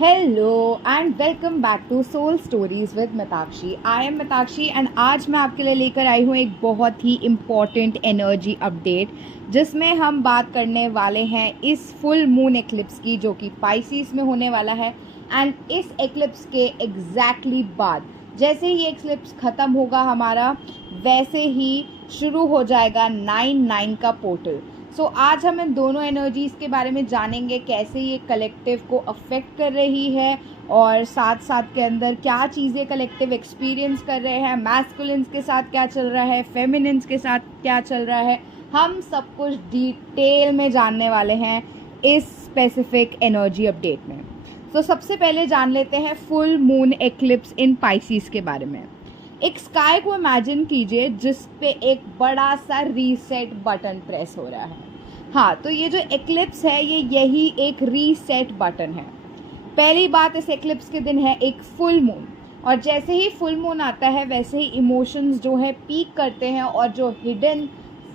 Hello and welcome back to soul stories with Mitakshi. I am Mitakshi and आज मैं आपके लिए लेकर आई हूँ एक बहुत ही इम्पॉर्टेंट एनर्जी अपडेट, जिसमें हम बात करने वाले हैं इस फुल मून एक्लिप्स की, जो कि पाइसिस में होने वाला है। एंड इस एक्लिप्स के एग्जैक्टली बाद जैसे ही एक्लिप्स ख़त्म होगा हमारा, वैसे ही शुरू हो जाएगा 9/9 का पोर्टल। आज हम इन दोनों एनर्जीज़ के बारे में जानेंगे, कैसे ये कलेक्टिव को अफेक्ट कर रही है और साथ साथ के अंदर क्या चीज़ें कलेक्टिव एक्सपीरियंस कर रहे हैं, मैस्कुलिन्स के साथ क्या चल रहा है, फेमिनिन्स के साथ क्या चल रहा है। हम सब कुछ डिटेल में जानने वाले हैं इस स्पेसिफिक एनर्जी अपडेट में। सबसे पहले जान लेते हैं फुल मून एक्लिप्स इन पाइसिस के बारे में। एक स्काई को इमेजिन कीजिए जिस पे एक बड़ा सा रीसेट बटन प्रेस हो रहा है। हाँ, तो ये जो एक्लिप्स है यही एक रीसेट बटन है। पहली बात, इस एक्लिप्स के दिन है एक फुल मून, और जैसे ही फुल मून आता है वैसे ही इमोशंस जो है पीक करते हैं, और जो हिडन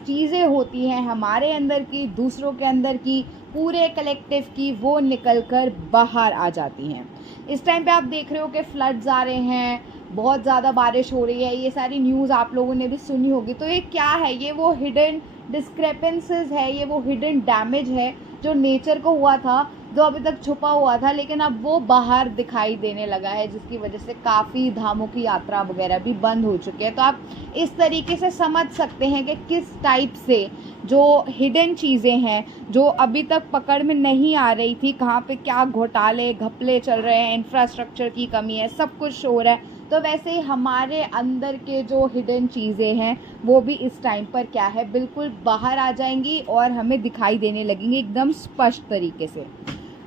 चीज़ें होती हैं हमारे अंदर की, दूसरों के अंदर की, पूरे कलेक्टिव की, वो निकल कर बाहर आ जाती हैं। इस टाइम पे आप देख रहे हो कि फ्लड्स आ रहे हैं, बहुत ज़्यादा बारिश हो रही है, ये सारी न्यूज़ आप लोगों ने भी सुनी होगी। तो ये क्या है? ये वो हिडन डिस्क्रेपेंसीज है, ये वो हिडन डैमेज है जो नेचर को हुआ था, जो अभी तक छुपा हुआ था, लेकिन अब वो बाहर दिखाई देने लगा है, जिसकी वजह से काफ़ी धामों की यात्रा वगैरह भी बंद हो चुकी है। तो आप इस तरीके से समझ सकते हैं कि किस टाइप से जो हिडन चीज़ें हैं, जो अभी तक पकड़ में नहीं आ रही थी, कहाँ पे क्या घोटाले घपले चल रहे हैं, इंफ्रास्ट्रक्चर की कमी है, सब कुछ शो हो रहा है। तो वैसे ही हमारे अंदर के जो हिडन चीज़ें हैं वो भी इस टाइम पर क्या है, बिल्कुल बाहर आ जाएंगी और हमें दिखाई देने लगेंगी एकदम स्पष्ट तरीके से।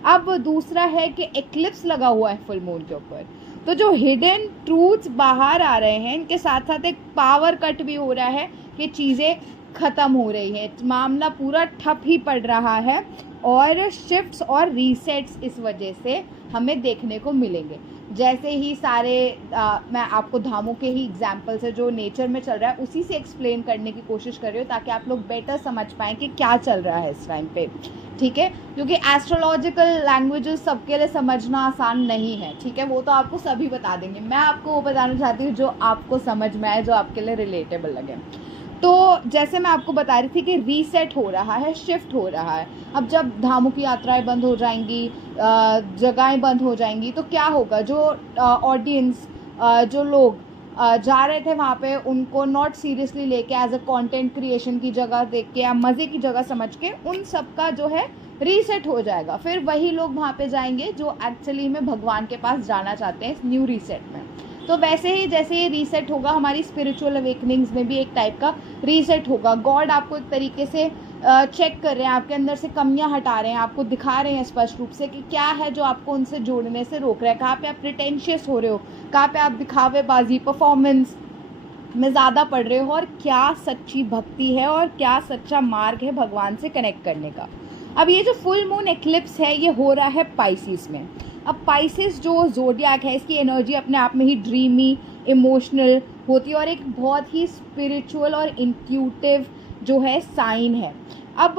अब दूसरा है कि एक्लिप्स लगा हुआ है फुल मून के ऊपर, तो जो हिडन ट्रूथ्स बाहर आ रहे हैं, इनके साथ साथ एक पावर कट भी हो रहा है कि चीज़ें ख़त्म हो रही है, मामला पूरा ठप ही पड़ रहा है, और शिफ्ट्स और रीसेट्स इस वजह से हमें देखने को मिलेंगे। जैसे ही सारे मैं आपको धामों के ही एग्जाम्पल से जो नेचर में चल रहा है उसी से एक्सप्लेन करने की कोशिश कर रही हूँ, ताकि आप लोग बेटर समझ पाएँ कि क्या चल रहा है इस टाइम पे, ठीक है। क्योंकि एस्ट्रोलॉजिकल लैंग्वेजेस सबके लिए समझना आसान नहीं है, ठीक है, वो तो आपको सभी बता देंगे। मैं आपको वो बताना चाहती हूँ जो आपको समझ में आए, जो आपके लिए रिलेटेबल लगे। तो जैसे मैं आपको बता रही थी कि रीसेट हो रहा है, शिफ्ट हो रहा है। अब जब धामों की यात्राएं बंद हो जाएंगी, जगहें बंद हो जाएंगी, तो क्या होगा? जो ऑडियंस, जो लोग जा रहे थे वहाँ पे, उनको नॉट सीरियसली लेके एज अ कंटेंट क्रिएशन की जगह देख के या मज़े की जगह समझ के, उन सब का जो है रीसेट हो जाएगा। फिर वही लोग वहाँ पे जाएंगे जो एक्चुअली में भगवान के पास जाना चाहते हैं इस न्यू रीसेट में। तो वैसे ही जैसे ये रीसेट होगा, हमारी स्पिरिचुअल अवेकनिंग्स में भी एक टाइप का रीसेट होगा। गॉड आपको एक तरीके से चेक कर रहे हैं, आपके अंदर से कमियां हटा रहे हैं, आपको दिखा रहे हैं स्पष्ट रूप से कि क्या है जो आपको उनसे जोड़ने से रोक रहा है, कहाँ पे आप प्रिटेंशियस हो रहे हो, कहाँ पे आप दिखावेबाजी परफॉर्मेंस में ज़्यादा पड़ रहे हो, और क्या सच्ची भक्ति है और क्या सच्चा मार्ग है भगवान से कनेक्ट करने का। अब ये जो फुल मून एक्लिप्स है ये हो रहा है पाइसिस में। अब पाइसिस जो ज़ोडिएक है, इसकी एनर्जी अपने आप में ही ड्रीमी, इमोशनल होती है, और एक बहुत ही स्पिरिचुअल और इंट्यूटिव जो है साइन है। अब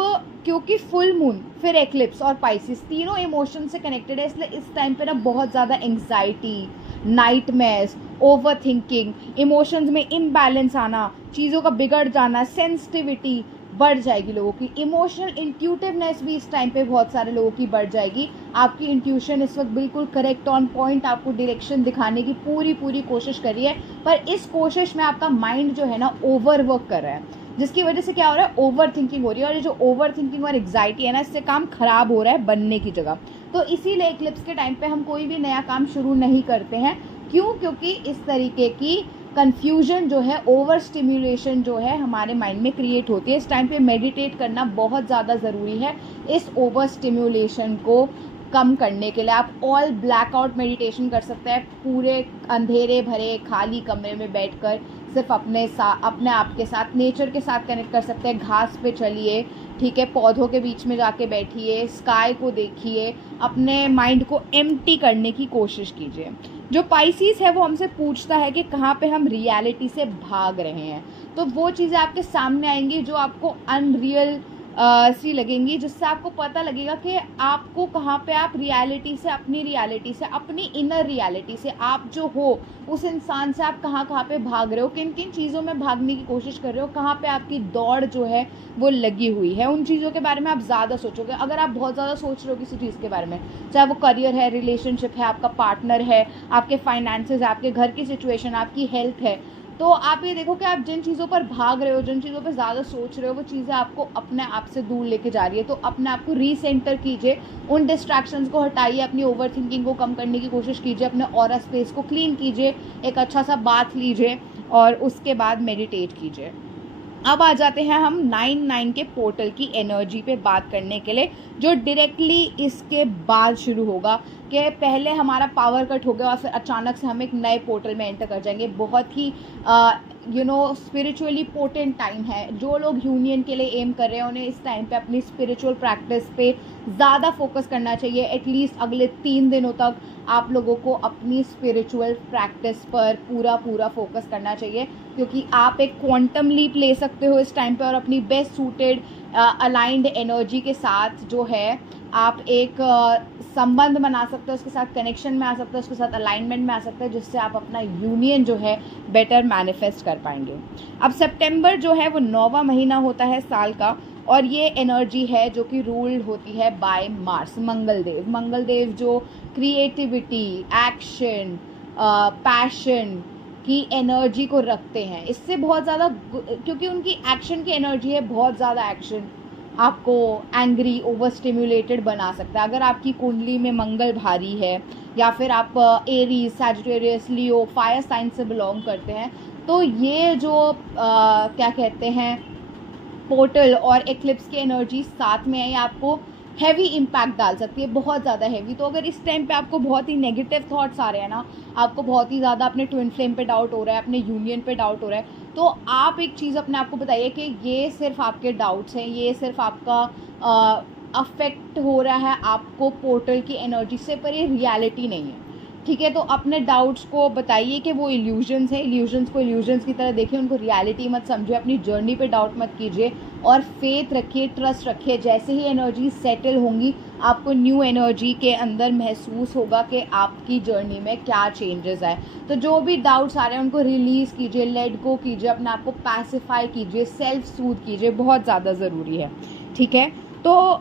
क्योंकि फुल मून, फिर एक्लिप्स और पाइसिस तीनों इमोशन से कनेक्टेड है, इसलिए इस टाइम पे ना बहुत ज़्यादा anxiety, nightmares, over thinking, emotions में इम्बैलेंस आना, चीज़ों का बिगड़ जाना, सेंसिटिविटी बढ़ जाएगी लोगों की, इमोशनल इंट्यूटिवनेस भी इस टाइम पे बहुत सारे लोगों की बढ़ जाएगी। आपकी इंट्यूशन इस वक्त बिल्कुल करेक्ट ऑन पॉइंट आपको डायरेक्शन दिखाने की पूरी कोशिश कर रही है, पर इस कोशिश में आपका माइंड जो है ना ओवर वर्क कर रहा है, जिसकी वजह से क्या हो रहा है, ओवर थिंकिंग हो रही है, और ये जो ओवर थिंकिंग और एग्जाइटी है ना, इससे काम खराब हो रहा है बनने की जगह। तो इसीलिए एक्लिप्स के टाइम पे हम कोई भी नया काम शुरू नहीं करते हैं। क्यों? क्योंकि इस तरीके की कन्फ्यूजन जो है, ओवर स्टिम्युलेशन जो है हमारे माइंड में क्रिएट होती है। इस टाइम पे मेडिटेट करना बहुत ज़्यादा ज़रूरी है इस ओवर स्टिम्युलेशन को कम करने के लिए। आप ऑल ब्लैकआउट मेडिटेशन कर सकते हैं, पूरे अंधेरे भरे खाली कमरे में बैठकर सिर्फ अपने आप के साथ, नेचर के साथ कनेक्ट कर सकते हैं। घास पे चलिए, ठीक है, पौधों के बीच में जाके बैठिए, स्काई को देखिए, अपने माइंड को एम्प्टी करने की कोशिश कीजिए। जो पाइसिस है वो हमसे पूछता है कि कहाँ पे हम रियलिटी से भाग रहे हैं, तो वो चीज़ें आपके सामने आएंगी जो आपको अनरियल सी लगेंगी, जिससे आपको पता लगेगा कि आपको कहाँ पे आप रियलिटी से, अपनी रियलिटी से, अपनी इनर रियलिटी से, आप जो हो उस इंसान से आप कहाँ कहाँ पे भाग रहे हो, किन किन चीज़ों में भागने की कोशिश कर रहे हो, कहाँ पे आपकी दौड़ जो है वो लगी हुई है। उन चीज़ों के बारे में आप ज़्यादा सोचोगे। अगर आप बहुत ज़्यादा सोच रहे हो किसी चीज़ के बारे में, चाहे वो करियर है, रिलेशनशिप है, आपका पार्टनर है, आपके फाइनेंसेस है, आपके घर की सिचुएशन, आपकी हेल्थ है, तो आप ये देखो कि आप जिन चीज़ों पर भाग रहे हो, जिन चीज़ों पर ज़्यादा सोच रहे हो, वो चीज़ें आपको अपने आप से दूर लेके जा रही है। तो अपने आप को रीसेंटर कीजिए, उन डिस्ट्रैक्शंस को हटाइए, अपनी ओवर थिंकिंग को कम करने की कोशिश कीजिए, अपने ऑरा स्पेस को क्लीन कीजिए, एक अच्छा सा बाथ लीजिए और उसके बाद मेडिटेट कीजिए। अब आ जाते हैं हम 9-9 के पोर्टल की एनर्जी पे बात करने के लिए, जो डायरेक्टली इसके बाद शुरू होगा। कि पहले हमारा पावर कट हो गया और फिर अचानक से हम एक नए पोर्टल में एंटर कर जाएंगे। बहुत ही स्पिरिचुअली पोटेंट टाइम है। जो लोग यूनियन के लिए एम कर रहे हैं, उन्हें इस टाइम पे अपनी स्पिरिचुअल प्रैक्टिस पे ज़्यादा फोकस करना चाहिए। एटलीस्ट अगले 3 दिनों तक आप लोगों को अपनी स्पिरिचुअल प्रैक्टिस पर पूरा फोकस करना चाहिए, क्योंकि आप एक क्वांटम लीप ले सकते हो इस टाइम पे और अपनी बेस्ट सूटेड अलाइंड एनर्जी के साथ जो है आप एक संबंध बना सकते हो, उसके साथ कनेक्शन में आ सकते हो, उसके साथ अलाइनमेंट में आ सकते हो, जिससे आप अपना यूनियन जो है बेटर मैनिफेस्ट कर पाएंगे। अब सितंबर जो है वो 9वां महीना होता है साल का, और ये एनर्जी है जो कि रूल्ड होती है बाय मार्स, मंगल देव जो क्रिएटिविटी, एक्शन, पैशन की एनर्जी को रखते हैं। इससे बहुत ज़्यादा, क्योंकि उनकी एक्शन की एनर्जी है, बहुत ज़्यादा एक्शन आपको एंग्री, ओवर स्टिम्युलेटेड बना सकता है। अगर आपकी कुंडली में मंगल भारी है, या फिर आप एरीज, सैजिटेरियस, लियो, फायर साइन से बिलोंग करते हैं, तो ये जो क्या कहते हैं पोर्टल और एक्लिप्स की एनर्जी साथ में है, ये आपको हैवी इम्पैक्ट डाल सकती है, बहुत ज़्यादा हैवी। तो अगर इस टाइम पे आपको बहुत ही नेगेटिव थॉट्स आ रहे हैं ना, आपको बहुत ही ज़्यादा अपने ट्विन फ्लेम पे डाउट हो रहा है, अपने यूनियन पे डाउट हो रहा है, तो आप एक चीज़ अपने आप को बताइए कि ये सिर्फ आपके डाउट्स हैं, ये सिर्फ आपका अफेक्ट हो रहा है आपको पोर्टल की एनर्जी से, पर ये रियलिटी नहीं है। ठीक है, तो अपने डाउट्स को बताइए कि वो इल्यूजन्स हैं, इल्यूजन्स को इल्यूजन्स की तरह देखिए, उनको रियलिटी मत समझिए, अपनी जर्नी पे डाउट मत कीजिए और फेथ रखिए, ट्रस्ट रखिए। जैसे ही एनर्जी सेटल होंगी, आपको न्यू एनर्जी के अंदर महसूस होगा कि आपकी जर्नी में क्या चेंजेस आए। तो जो भी डाउट्स आ रहे हैं उनको रिलीज़ कीजिए, लेट गो कीजिए, अपने आप को पैसिफाई कीजिए, सेल्फ सूद कीजिए, बहुत ज़्यादा ज़रूरी है। ठीक है, तो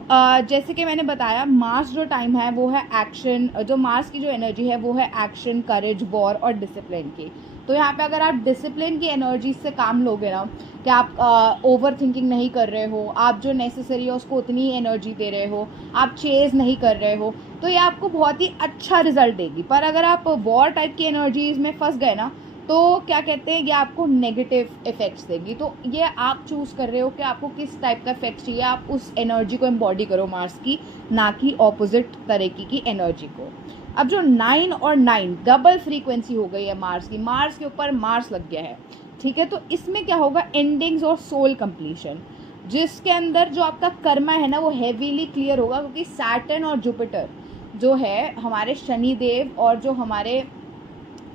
जैसे कि मैंने बताया, मार्स जो टाइम है वो है एक्शन, जो मार्स की जो एनर्जी है वो है एक्शन, करेज, वॉर और डिसिप्लिन की। तो यहाँ पे अगर आप डिसिप्लिन की एनर्जी से काम लोगे ना, कि आप ओवर थिंकिंग नहीं कर रहे हो, आप जो नेसेसरी है उसको उतनी एनर्जी दे रहे हो, आप चेज़ नहीं कर रहे हो, तो ये आपको बहुत ही अच्छा रिजल्ट देगी। पर अगर आप वॉर टाइप की एनर्जीज में फंस गए ना, तो क्या कहते हैं, ये आपको नेगेटिव इफ़ेक्ट्स देगी। तो ये आप चूज़ कर रहे हो कि आपको किस टाइप का इफेक्ट चाहिए, आप उस एनर्जी को एम्बॉडी करो मार्स की, ना कि ऑपोजिट तरीके की एनर्जी को। अब जो 9 और 9 डबल फ्रीक्वेंसी हो गई है मार्स की, मार्स के ऊपर मार्स लग गया है। ठीक है, तो इसमें क्या होगा, एंडिंग्स और सोल कंप्लीशन, जिसके अंदर जो आपका कर्मा है ना वो हैवीली क्लियर होगा, क्योंकि सैटर्न और जुपिटर जो है हमारे शनिदेव और जो हमारे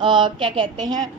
क्या कहते हैं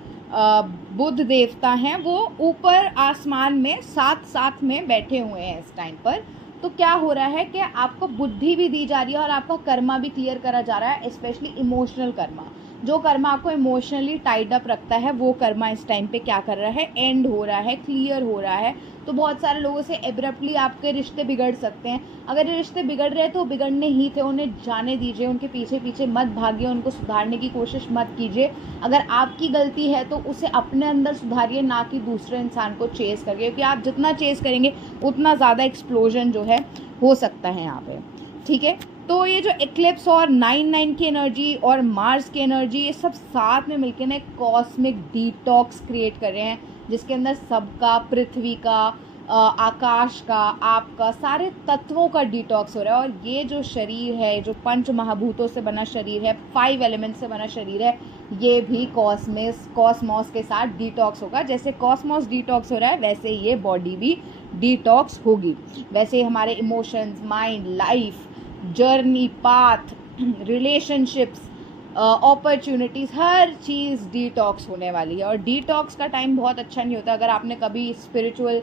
बुध देवता हैं, वो ऊपर आसमान में साथ में बैठे हुए हैं इस टाइम पर। तो क्या हो रहा है कि आपको बुद्धि भी दी जा रही है और आपका कर्मा भी क्लियर करा जा रहा है, स्पेशली इमोशनल कर्मा। जो कर्मा आपको इमोशनली टाइड अप रखता है, वो कर्मा इस टाइम पे क्या कर रहा है, एंड हो रहा है, क्लियर हो रहा है। तो बहुत सारे लोगों से एब्रप्टली आपके रिश्ते बिगड़ सकते हैं। अगर ये रिश्ते बिगड़ रहे हैं तो बिगड़ने ही थे, उन्हें जाने दीजिए, उनके पीछे पीछे मत भागिए, उनको सुधारने की कोशिश मत कीजिए। अगर आपकी गलती है तो उसे अपने अंदर सुधारिए, ना कि दूसरे इंसान को चेज़ करिए, क्योंकि आप जितना चेज़ करेंगे उतना ज़्यादा एक्सप्लोजन जो है हो सकता है यहाँ पे। ठीक है, तो ये जो एक्लिप्स और 9-9 की एनर्जी और मार्स की एनर्जी, ये सब साथ में मिलकर ना एक कॉस्मिक डिटॉक्स क्रिएट कर रहे हैं, जिसके अंदर सबका, पृथ्वी का, आकाश का, आपका, सारे तत्वों का डिटॉक्स हो रहा है। और ये जो शरीर है, जो 5 महाभूतों से बना शरीर है, 5 एलिमेंट से बना शरीर है, ये भी कॉस्मॉस के साथ डिटॉक्स होगा। जैसे कॉस्मॉस डिटॉक्स हो रहा है, वैसे ही ये बॉडी भी डिटॉक्स होगी। वैसे ही हमारे emotions, mind, life, journey, path, relationships, opportunities, हर चीज़ डिटॉक्स होने वाली है। और डिटॉक्स का टाइम बहुत अच्छा नहीं होता। अगर आपने कभी स्पिरिचुअल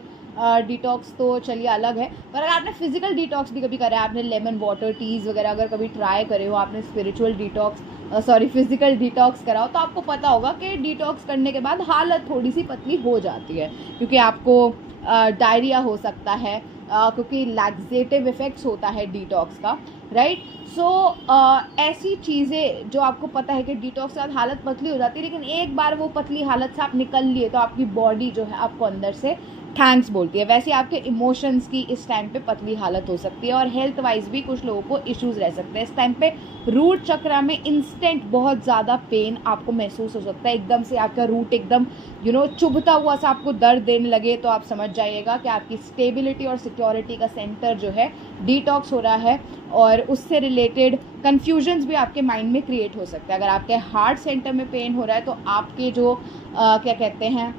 डिटॉक्स तो चलिए अलग है, पर अगर आपने फिजिकल डिटॉक्स भी कभी करा है, आपने लेमन वाटर टीज़ वगैरह अगर कभी ट्राई करे हो, आपने स्पिरिचुअल डिटॉक्स फिजिकल डिटॉक्स करा हो, तो आपको पता होगा कि डिटॉक्स करने के बाद हालत थोड़ी सी पतली हो जाती है, क्योंकि आपको डायरिया हो सकता है, क्योंकि लैक्सेटिव इफेक्ट्स होता है डिटॉक्स का, राइट। सो ऐसी चीज़ें जो आपको पता है कि डिटॉक्स के बाद हालत पतली हो जाती है, लेकिन एक बार वो पतली हालत से आप निकल लिए तो आपकी बॉडी जो है आपको अंदर से थैंक्स बोलती है। वैसे आपके इमोशंस की इस टाइम पे पतली हालत हो सकती है, और हेल्थ वाइज भी कुछ लोगों को इश्यूज रह सकते हैं इस टाइम पे। रूट चक्रा में इंस्टेंट बहुत ज़्यादा पेन आपको महसूस हो सकता है, एकदम से आपका रूट एकदम चुभता हुआ सा आपको दर्द देने लगे, तो आप समझ जाइएगा कि आपकी स्टेबिलिटी और सिक्योरिटी का सेंटर जो है डिटॉक्स हो रहा है, और उससे रिलेटेड कन्फ्यूजन्स भी आपके माइंड में क्रिएट हो सकता है। अगर आपके हार्ट सेंटर में पेन हो रहा है, तो आपके जो क्या कहते हैं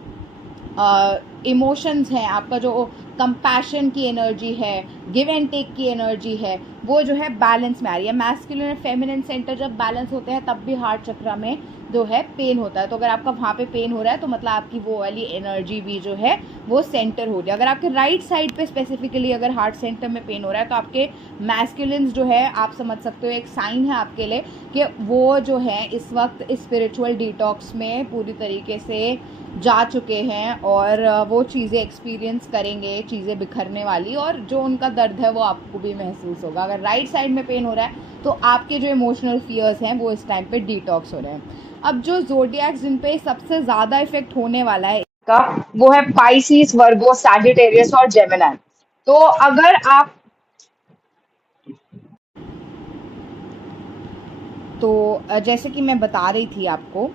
इमोशंस हैं, आपका जो कंपैशन की एनर्जी है, गिव एंड टेक की एनर्जी है, वो जो है बैलेंस में आ रही है। मैस्कुलिन और फेमिनिन सेंटर जब बैलेंस होते हैं तब भी हार्ट चक्र में जो है पेन होता है। तो अगर आपका वहाँ पे पेन हो रहा है, तो मतलब आपकी वो वाली एनर्जी भी जो है वो सेंटर हो रही है। अगर आपके राइट साइड पे स्पेसिफिकली अगर हार्ट सेंटर में पेन हो रहा है, तो आपके मैस्कुलिन्स जो है, आप समझ सकते हो एक साइन है आपके लिए कि वो जो है इस वक्त स्पिरिचुअल डिटॉक्स में पूरी तरीके से जा चुके हैं, और वो चीज़ें एक्सपीरियंस करेंगे, चीज़ें बिखरने वाली, और जो उनका दर्द है वो आपको भी महसूस होगा। अगर राइट साइड में पेन हो रहा है, तो आपके जो इमोशनल फियर्स हैं वो इस टाइम पे डिटॉक्स हो रहे हैं। अब जो ज़ोडिएक्स जिन पे सबसे ज़्यादा इफेक्ट होने वाला है इसका, वो है पाइसिस, वर्गो, सैजिटेरियस और जेमिनी। तो अगर आप जैसे कि मैं बता रही थी आपको,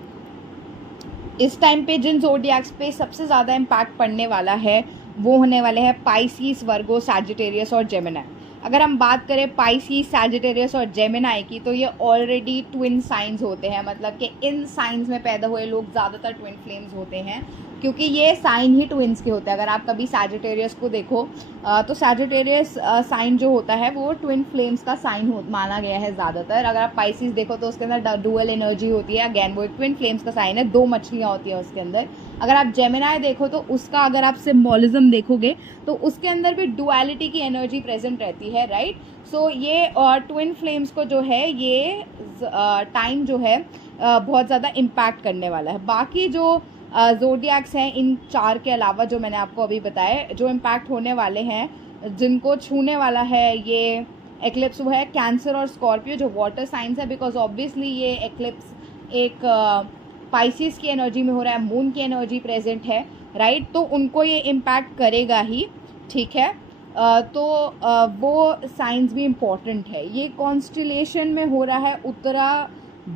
इस टाइम पे जिन ज़ोडिएक्स पे सबसे ज़्यादा इम्पैक्ट पड़ने वाला है वो होने वाले हैं पाइसिस, वर्गो, सैजिटेरियस और जेमिनी। अगर हम बात करें पाइसिस, सैजिटेरियस और जेमिनी की, तो ये ऑलरेडी ट्विन साइंस होते हैं, मतलब कि इन साइंस में पैदा हुए लोग ज़्यादातर ट्विन फ्लेम्स होते हैं, क्योंकि ये साइन ही ट्विंस के होते हैं। अगर आप कभी सैजिटेरियस को देखो, तो सैजिटेरियस साइन जो होता है वो ट्विन फ्लेम्स का साइन माना गया है ज़्यादातर। अगर आप पाइसिस देखो तो उसके अंदर डुअल एनर्जी होती है, अगेन वो एक ट्विन फ्लेम्स का साइन है, दो मछलियाँ होती हैं उसके अंदर। अगर आप जेमिनी देखो तो उसका अगर आप सिम्बोलिज्म देखोगे तो उसके अंदर भी डुअलिटी की एनर्जी प्रेजेंट रहती है, राइट। सो ये ट्विन फ्लेम्स को जो है ये टाइम जो है बहुत ज़्यादा इम्पैक्ट करने वाला है। बाकी जो ज़ोडिएक्स हैं, इन चार के अलावा जो मैंने आपको अभी बताया, जो इम्पैक्ट होने वाले हैं, जिनको छूने वाला है ये एक्लिप्स, वो है कैंसर और स्कॉर्पियो, जो वाटर साइंस है, बिकॉज ऑब्वियसली ये एक्लिप्स एक पाइसिस की एनर्जी में हो रहा है, मून की एनर्जी प्रेजेंट है, राइट। तो उनको ये इम्पैक्ट करेगा ही, ठीक है। वो साइंस भी इम्पॉर्टेंट है। ये कॉन्स्टिलेशन में हो रहा है उत्तरा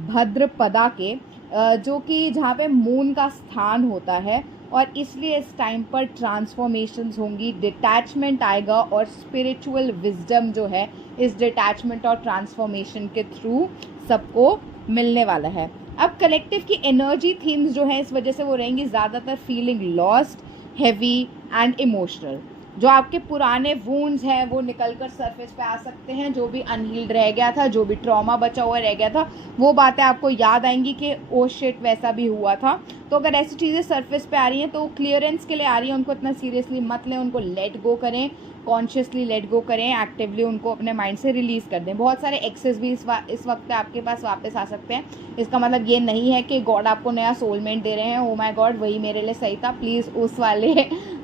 भद्रपदा के, जो कि जहाँ पे मून का स्थान होता है, और इसलिए इस टाइम पर ट्रांसफॉर्मेशंस होंगी, डिटैचमेंट आएगा, और स्पिरिचुअल विजडम जो है इस डिटैचमेंट और ट्रांसफॉर्मेशन के थ्रू सबको मिलने वाला है। अब कलेक्टिव की एनर्जी थीम्स जो हैं इस वजह से वो रहेंगी ज़्यादातर feeling lost, heavy and emotional. जो आपके पुराने वूंड्स हैं वो निकल कर सरफेस पे आ सकते हैं, जो भी अनहील्ड रह गया था, जो भी ट्रॉमा बचा हुआ रह गया था, वो बातें आपको याद आएंगी कि ओ शिट वैसा भी हुआ था। तो अगर ऐसी चीज़ें सरफेस पे आ रही हैं तो क्लियरेंस के लिए आ रही हैं, उनको इतना सीरियसली मत लें, उनको लेट गो करें, कॉन्शियसली लेट गो करें, एक्टिवली उनको अपने माइंड से रिलीज़ कर दें। बहुत सारे एक्सेस भी इस वक्त आपके पास वापस आ सकते हैं। इसका मतलब ये नहीं है कि गॉड आपको नया सोलमेट दे रहे हैं, ओ माय गॉड वही मेरे लिए सही था, प्लीज़ उस वाले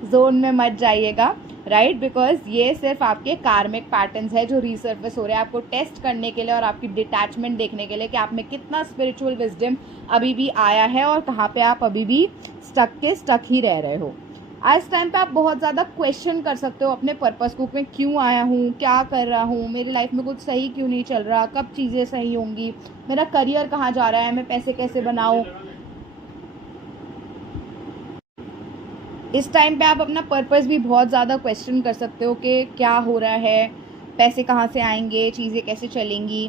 जोन में मत जाइएगा, राइट। बिकॉज ये सिर्फ आपके कार्मिक पैटर्न्स है जो रीसर्फेस हो रहे हैं आपको टेस्ट करने के लिए, और आपकी डिटैचमेंट देखने के लिए कि आप में कितना स्पिरिचुअल विजडम अभी भी आया है, और कहाँ पे आप अभी भी स्टक ही रह रहे हो। आज टाइम पे आप बहुत ज़्यादा क्वेश्चन कर सकते हो अपने पर्पस को, मैं क्यों आया हूँ, क्या कर रहा हूँ, मेरी लाइफ में कुछ सही क्यों नहीं चल रहा, कब चीज़ें सही होंगी, मेरा करियर कहाँ जा रहा है, मैं पैसे कैसे बनाऊँ। इस टाइम पे आप अपना पर्पस भी बहुत ज़्यादा क्वेश्चन कर सकते हो कि क्या हो रहा है, पैसे कहाँ से आएंगे, चीज़ें कैसे चलेंगी,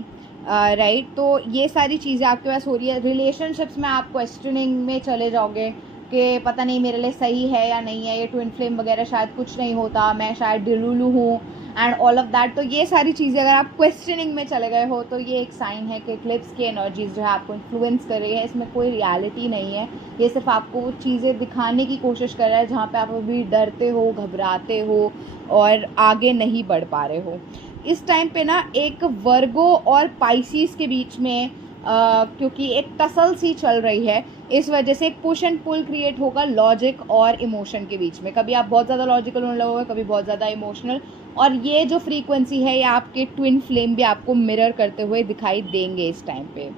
राइट। तो ये सारी चीज़ें आपके पास हो रही है। रिलेशनशिप्स में आप क्वेश्चनिंग में चले जाओगे कि पता नहीं मेरे लिए सही है या नहीं है, ये ट्विन फ्लेम वगैरह शायद कुछ नहीं होता, मैं शायद डिलूलू हूँ, एंड ऑल ऑफ दैट। तो ये सारी चीज़ें अगर आप क्वेश्चनिंग में चले गए हो तो ये एक साइन है कि इक्लिप्स की एनर्जीज जो है आपको इन्फ्लुएंस कर रही है। इसमें कोई रियलिटी नहीं है, ये सिर्फ आपको वो चीज़ें दिखाने की कोशिश कर रहा है जहाँ पे आप अभी डरते हो, घबराते हो और आगे नहीं बढ़ पा रहे हो। इस टाइम पे ना एक वर्गो और पाइसिस के बीच में क्योंकि एक टसल सी चल रही है, इस वजह से एक पुश एंड पुल क्रिएट होगा लॉजिक और इमोशन के बीच में। कभी आप बहुत ज़्यादा लॉजिकल होने लगोगे, कभी बहुत ज़्यादा इमोशनल, और ये जो फ्रीक्वेंसी है ये आपके ट्विन फ्लेम भी आपको मिरर करते हुए दिखाई देंगे इस टाइम पे।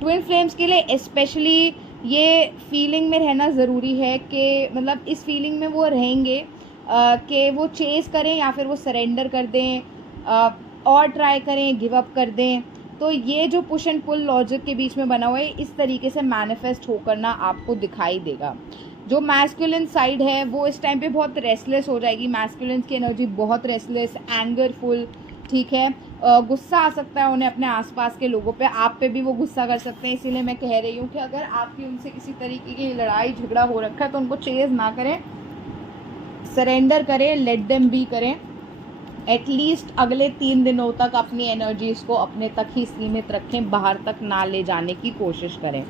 ट्विन फ्लेम्स के लिए स्पेशली ये फीलिंग में रहना ज़रूरी है कि मतलब इस फीलिंग में वो रहेंगे कि वो चेज़ करें या फिर वो सरेंडर कर दें, और ट्राई करें, गिव अप कर दें। तो ये जो पुश एंड पुल लॉजिक के बीच में बना हुआ है इस तरीके से मैनिफेस्ट होकर ना आपको दिखाई देगा। जो मैस्कुलिन साइड है वो इस टाइम पे बहुत रेस्टलेस हो जाएगी। मैस्कुलिन की एनर्जी बहुत रेस्टलेस, एंगरफुल, ठीक है। गुस्सा आ सकता है उन्हें अपने आसपास के लोगों पे, आप पे भी वो गुस्सा कर सकते हैं। इसीलिए मैं कह रही हूँ कि अगर आपकी उनसे किसी तरीके की लड़ाई झगड़ा हो रखा है तो उनको चेज़ ना करें, सरेंडर करें, लेट देम बी करें। एटलीस्ट अगले 3 दिनों तक अपनी एनर्जीज़ को अपने तक ही सीमित रखें, बाहर तक ना ले जाने की कोशिश करें,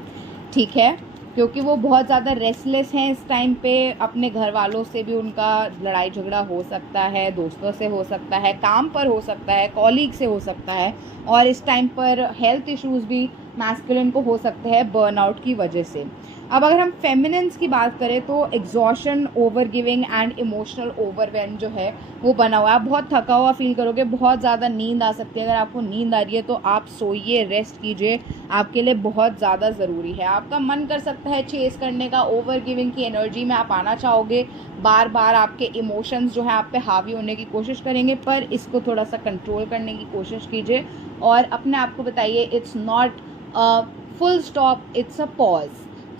ठीक है। क्योंकि वो बहुत ज़्यादा रेस्टलेस हैं इस टाइम पे। अपने घर वालों से भी उनका लड़ाई झगड़ा हो सकता है, दोस्तों से हो सकता है, काम पर हो सकता है, कॉलीग से हो सकता है, और इस टाइम पर हेल्थ इश्यूज़ भी मैस्कुलिन को हो सकते हैं बर्नआउट की वजह से। अब अगर हम फेमिनिन्स की बात करें तो exhaustion, over giving and emotional overwhelm जो है वो बना हुआ है। आप बहुत थका हुआ फील करोगे, बहुत ज़्यादा नींद आ सकती है। अगर आपको नींद आ रही है तो आप सोइए, रेस्ट कीजिए, आपके लिए बहुत ज़्यादा ज़रूरी है। आपका मन कर सकता है चेस करने का, ओवर गिविंग की एनर्जी में आप आना चाहोगे, बार बार आपके इमोशंस जो है आप पे हावी होने की कोशिश करेंगे, पर इसको थोड़ा सा कंट्रोल करने की कोशिश कीजिए और अपने आप को बताइए it's not full stop, it's a pause.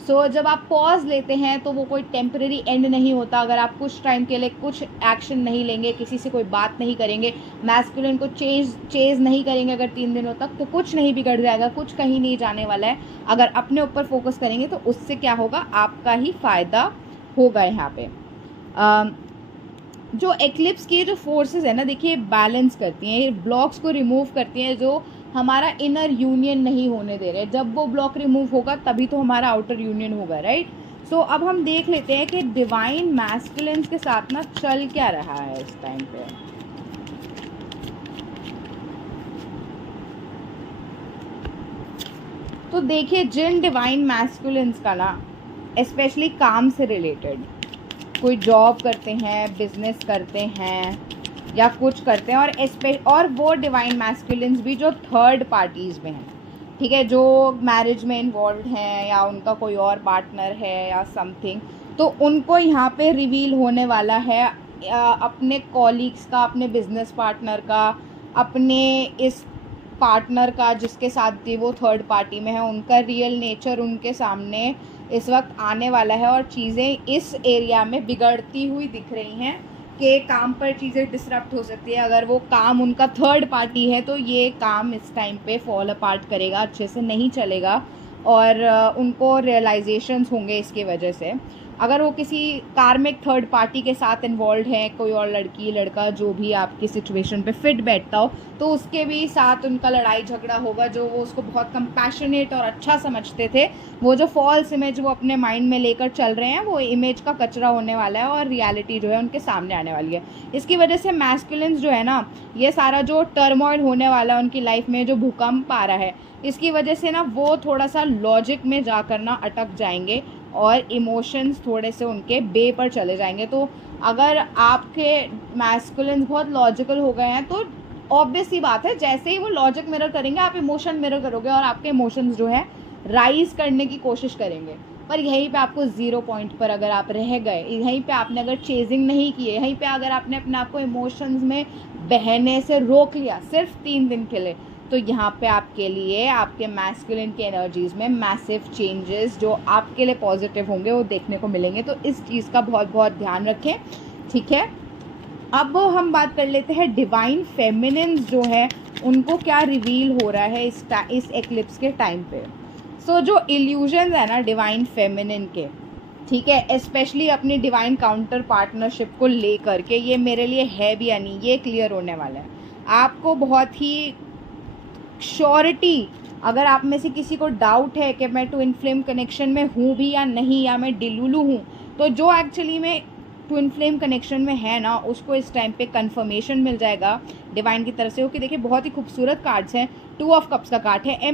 So जब आप पॉज लेते हैं तो वो कोई टेम्परेरी एंड नहीं होता। अगर आप कुछ टाइम के लिए कुछ एक्शन नहीं लेंगे, किसी से कोई बात नहीं करेंगे, मैस्कुलिन को चेज नहीं करेंगे अगर 3 दिनों तक, तो कुछ नहीं बिगड़ जाएगा, कुछ कहीं नहीं जाने वाला है। अगर अपने ऊपर फोकस करेंगे तो उससे क्या होगा, आपका ही फ़ायदा होगा। यहाँ पे जो एक्लिप्स की जो फोर्सेस है ना, देखिए बैलेंस करती हैं, ये ब्लॉक्स को रिमूव करती हैं जो हमारा इनर यूनियन नहीं होने दे रहे। जब वो ब्लॉक रिमूव होगा तभी तो हमारा आउटर यूनियन होगा, राइट। सो अब हम देख लेते हैं कि डिवाइन मैस्कुलिन्स के साथ ना चल क्या रहा है इस टाइम पे। तो देखिए जिन डिवाइन मैस्कुलिन्स का ना स्पेशली काम से रिलेटेड, कोई जॉब करते हैं, बिजनेस करते हैं या कुछ करते हैं, और वो डिवाइन मैस्कुलिन्स भी जो थर्ड पार्टीज़ में हैं, ठीक है, जो मैरिज में इन्वॉल्व हैं या उनका कोई और पार्टनर है या समथिंग, तो उनको यहाँ पे रिवील होने वाला है अपने कॉलीग्स का, अपने बिजनेस पार्टनर का, अपने इस पार्टनर का जिसके साथ भी वो थर्ड पार्टी में है, उनका रियल नेचर उनके सामने इस वक्त आने वाला है। और चीज़ें इस एरिया में बिगड़ती हुई दिख रही हैं कि काम पर चीज़ें डिसरप्ट हो सकती है। अगर वो काम उनका थर्ड पार्टी है तो ये काम इस टाइम पे फॉल अपार्ट करेगा, अच्छे से नहीं चलेगा और उनको रियलाइजेशंस होंगे इसके वजह से। अगर वो किसी कार्मिक थर्ड पार्टी के साथ इन्वॉल्व है, कोई और लड़की लड़का जो भी आपकी सिचुएशन पे फिट बैठता हो, तो उसके भी साथ उनका लड़ाई झगड़ा होगा। जो वो उसको बहुत कंपैशनेट और अच्छा समझते थे, वो जो फॉल्स इमेज वो अपने माइंड में लेकर चल रहे हैं, वो इमेज का कचरा होने वाला है और रियलिटी जो है उनके सामने आने वाली है। इसकी वजह से मैस्कुलिन्स जो है ना, ये सारा जो टर्मोइल होने वाला है उनकी लाइफ में, जो भूकंप आ रहा है, इसकी वजह से ना वो थोड़ा सा लॉजिक में जाकर ना अटक जाएंगे और इमोशंस थोड़े से उनके बे पर चले जाएंगे। तो अगर आपके मैस्कुलिन्स बहुत लॉजिकल हो गए हैं तो ऑब्वियस सी बात है, जैसे ही वो लॉजिक मिरर करेंगे आप इमोशन मिरर करोगे और आपके इमोशंस जो है राइज करने की कोशिश करेंगे। पर यहीं पे आपको 0 पॉइंट पर अगर आप रह गए, यहीं पे आपने अगर चेजिंग नहीं की है, यहीं पे अगर आपने अपने आप को इमोशंस में बहने से रोक लिया सिर्फ 3 दिन के लिए, तो यहाँ पे आपके लिए आपके मैस्कुलिन की एनर्जीज़ में मैसिव चेंजेस जो आपके लिए पॉजिटिव होंगे वो देखने को मिलेंगे। तो इस चीज़ का बहुत बहुत ध्यान रखें, ठीक है। अब हम बात कर लेते हैं डिवाइन फेमिनिन्स जो है उनको क्या रिवील हो रहा है इस एक्लिप्स के टाइम पे। सो जो इल्यूजन्स है ना डिवाइन फेमिनिन के, ठीक है, स्पेशली अपनी डिवाइन काउंटर पार्टनरशिप को लेकर के, ये मेरे लिए है भी या नहीं, ये क्लियर होने वाला है। आपको बहुत ही श्योरिटी, अगर आप में से किसी को डाउट है कि मैं ट्विन फ्लेम कनेक्शन में हूँ भी या नहीं, या मैं डिलुलू हूँ, तो जो एक्चुअली में ट्विन फ्लेम कनेक्शन में है ना, उसको इस टाइम पे कंफर्मेशन मिल जाएगा डिवाइन की तरफ से। ओके, देखिए बहुत ही खूबसूरत कार्ड्स हैं। 2 ऑफ कप्स का कार्ड है,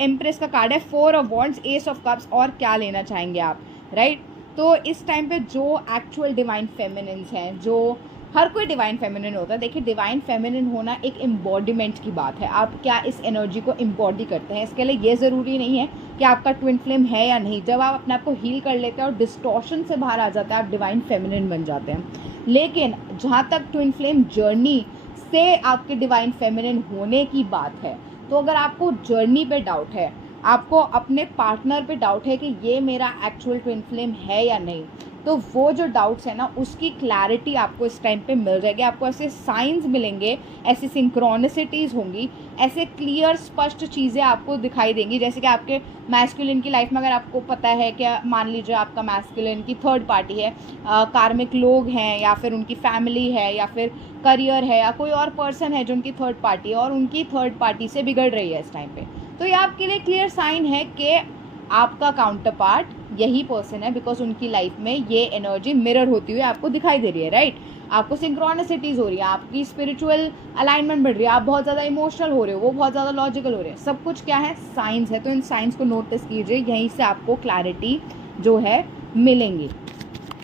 एम्प्रेस का कार्ड है, 4 of wands, S of cups, और क्या लेना चाहेंगे आप, राइट। तो इस टाइम पे जो एक्चुअल डिवाइन फेमिनिन्स हैं, जो हर कोई डिवाइन फेमिनिन होता है। देखिए, डिवाइन फेमिनिन होना एक एम्बॉडीमेंट की बात है। आप क्या इस एनर्जी को एम्बॉडी करते हैं, इसके लिए ये ज़रूरी नहीं है कि आपका ट्विन फ्लेम है या नहीं। जब आप अपने आप को हील कर लेते हैं और डिस्टॉर्शन से बाहर आ जाता है, आप डिवाइन फेमिनिन बन जाते हैं। लेकिन जहाँ तक ट्विन फ्लेम जर्नी से आपके डिवाइन फेमिनिन होने की बात है, तो अगर आपको जर्नी पे डाउट है, आपको अपने पार्टनर पे डाउट है कि ये मेरा एक्चुअल ट्विन फ्लेम है या नहीं, तो वो जो डाउट्स है ना, उसकी क्लैरिटी आपको इस टाइम पे मिल जाएगी। आपको ऐसे साइंस मिलेंगे, ऐसी सिंक्रोनिसिटीज़ होंगी, ऐसे क्लियर स्पष्ट चीज़ें आपको दिखाई देंगी। जैसे कि आपके मैस्कुलिन की लाइफ में अगर आपको पता है कि मान लीजिए आपका मैस्कुलिन की थर्ड पार्टी है, कार्मिक लोग हैं, या फिर उनकी फैमिली है, या फिर करियर है, या कोई और पर्सन है जो उनकी थर्ड पार्टी है और उनकी थर्ड पार्टी से बिगड़ रही है इस टाइम पे, तो ये आपके लिए क्लियर साइन है कि आपका काउंटर पार्ट यही पर्सन है, बिकॉज उनकी लाइफ में ये एनर्जी मिरर होती हुई आपको दिखाई दे रही है, राइट। आपको सिंक्रोनिसिटीज़ हो रही है, आपकी स्पिरिचुअल अलाइनमेंट बढ़ रही है, आप बहुत ज़्यादा इमोशनल हो रहे हो, वो बहुत ज़्यादा लॉजिकल हो रहे हैं। सब कुछ क्या है, साइंस है। तो इन साइंस को नोटिस कीजिए, यहीं से आपको क्लैरिटी जो है मिलेंगी।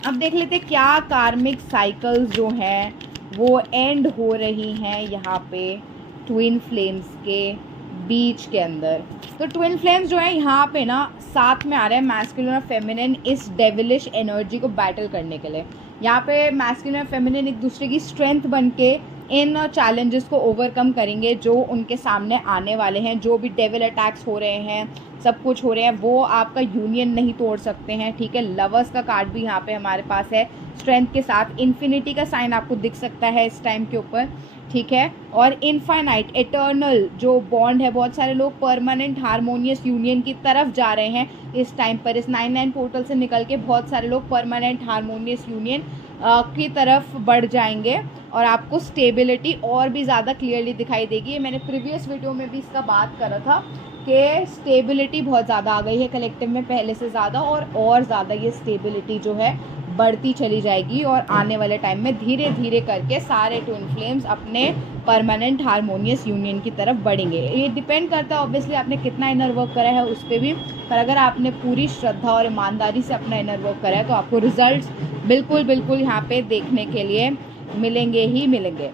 अब देख लेते हैं क्या कार्मिक साइकिल्स जो हैं वो एंड हो रही हैं यहाँ पे ट्विन फ्लेम्स के बीच के अंदर। तो ट्विन फ्लेम्स जो है यहाँ पे ना साथ में आ रहे हैं, मैस्कुलिन और फेमिनिन, इस डेविलिश एनर्जी को बैटल करने के लिए। यहाँ पे मैस्कुलिन और फेमिनिन एक दूसरे की स्ट्रेंथ बन के इन चैलेंजेस को ओवरकम करेंगे जो उनके सामने आने वाले हैं। जो भी डेविल अटैक्स हो रहे हैं, सब कुछ हो रहे हैं, वो आपका यूनियन नहीं तोड़ सकते हैं, ठीक है। लवर्स का कार्ड भी यहाँ पे हमारे पास है स्ट्रेंथ के साथ। इन्फिनिटी का साइन आपको दिख सकता है इस टाइम के ऊपर, ठीक है। और इनफाइनाइट एटर्नल जो बॉन्ड है, बहुत सारे लोग परमानेंट हारमोनियस यूनियन की तरफ जा रहे हैं इस टाइम पर। इस 9-9 पोर्टल से निकल के बहुत सारे लोग परमानेंट हारमोनियस यूनियन की तरफ बढ़ जाएंगे और आपको स्टेबिलिटी और भी ज़्यादा क्लियरली दिखाई देगी। मैंने प्रीवियस वीडियो में भी इसका बात करा था कि स्टेबिलिटी बहुत ज़्यादा आ गई है कलेक्टिव में पहले से ज़्यादा, और ज़्यादा ये स्टेबिलिटी जो है बढ़ती चली जाएगी। और आने वाले टाइम में धीरे धीरे करके सारे ट्विन फ्लेम्स अपने परमानेंट हारमोनियस यूनियन की तरफ बढ़ेंगे। ये डिपेंड करता है ऑब्वियसली आपने कितना इनर वर्क करा है उस पर भी, पर अगर आपने पूरी श्रद्धा और ईमानदारी से अपना इनर वर्क करा है तो आपको रिजल्ट्स बिल्कुल बिल्कुल यहाँ पे देखने के लिए मिलेंगे ही मिलेंगे।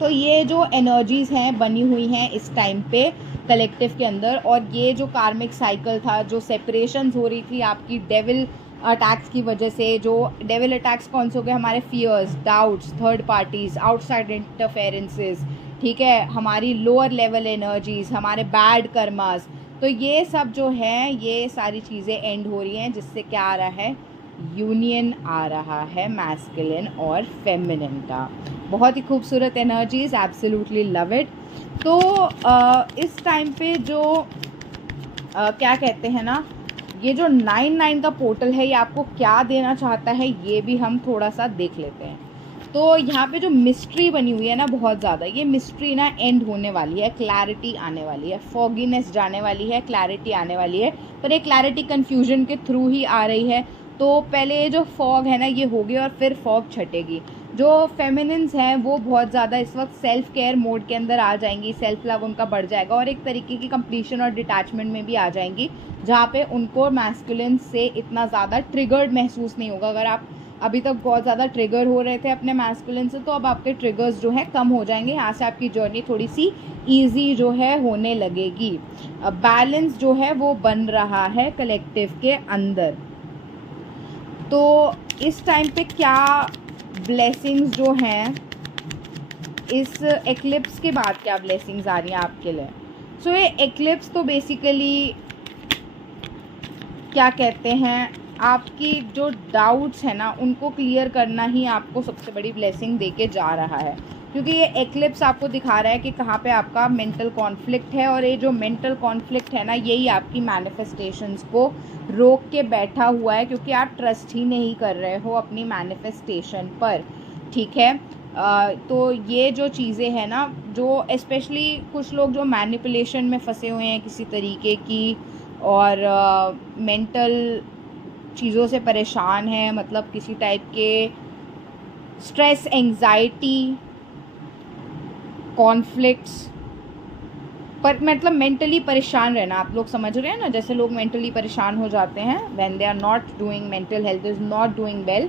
तो ये जो एनर्जीज़ हैं बनी हुई हैं इस टाइम पे कलेक्टिव के अंदर, और ये जो कार्मिक साइकिल था, जो सेपरेशंस हो रही थी आपकी डेविल अटैक्स की वजह से, जो डेविल अटैक्स कौन से हो गए, हमारे fears, doubts, third parties, outside interferences, ठीक है, हमारी लोअर लेवल एनर्जीज़, हमारे बैड कर्मास, तो ये सब जो है ये सारी चीज़ें एंड हो रही हैं, जिससे क्या आ रहा है, यूनियन आ रहा है मैस्कुलिन और फेमिनिन का। बहुत ही खूबसूरत एनर्जीज, एब्सोल्युटली लव इट। तो इस टाइम पे जो क्या कहते हैं ना, ये जो 9-9 का पोर्टल है ये आपको क्या देना चाहता है, ये भी हम थोड़ा सा देख लेते हैं। तो यहाँ पे जो मिस्ट्री बनी हुई है ना बहुत ज़्यादा, ये मिस्ट्री ना एंड होने वाली है, क्लैरिटी आने वाली है, फॉगीनेस जाने वाली है, क्लैरिटी आने वाली है, पर ये क्लैरिटी कन्फ्यूजन के थ्रू ही आ रही है। तो पहले जो फॉग है ना ये होगी और फिर फॉग छटेगी। जो फेमिनिन्स हैं वो बहुत ज़्यादा इस वक्त सेल्फ केयर मोड के अंदर आ जाएंगी, सेल्फ लव उनका बढ़ जाएगा और एक तरीके की कंप्लीशन और डिटैचमेंट में भी आ जाएंगी, जहाँ पे उनको मैस्कुलिन से इतना ज़्यादा ट्रिगर्ड महसूस नहीं होगा। अगर आप अभी तक बहुत ज़्यादा ट्रिगर हो रहे थे अपने मैस्कुलिन से, तो अब आपके ट्रिगर्स जो है कम हो जाएंगे। यहाँ से आपकी जर्नी थोड़ी सी ईजी जो है होने लगेगी। बैलेंस जो है वो बन रहा है कलेक्टिव के अंदर। तो इस टाइम पे क्या ब्लेसिंग्स जो हैं, इस एक्लिप्स के बाद क्या ब्लेसिंग्स आ रही हैं आपके लिए। सो ये एक्लिप्स तो बेसिकली क्या कहते हैं, आपकी जो डाउट्स है ना उनको क्लियर करना ही आपको सबसे बड़ी ब्लेसिंग देके जा रहा है। क्योंकि ये एक्लिप्स आपको दिखा रहा है कि कहाँ पे आपका मेंटल कॉन्फ्लिक्ट है, और ये जो मेंटल कॉन्फ्लिक्ट है ना, यही आपकी मैनिफेस्टेशंस को रोक के बैठा हुआ है, क्योंकि आप ट्रस्ट ही नहीं कर रहे हो अपनी मैनिफेस्टेशन पर। ठीक है, तो ये जो चीज़ें हैं ना, जो स्पेशली कुछ लोग जो मैनिपुलेशन में फंसे हुए हैं किसी तरीके की, और मेंटल चीज़ों से परेशान हैं, मतलब किसी टाइप के स्ट्रेस, एंग्जाइटी, कॉन्फ्लिक्ट्स पर, मतलब मेंटली परेशान रहना, आप लोग समझ रहे हैं ना, जैसे लोग मेंटली परेशान हो जाते हैं when they are not doing, mental health is not doing well,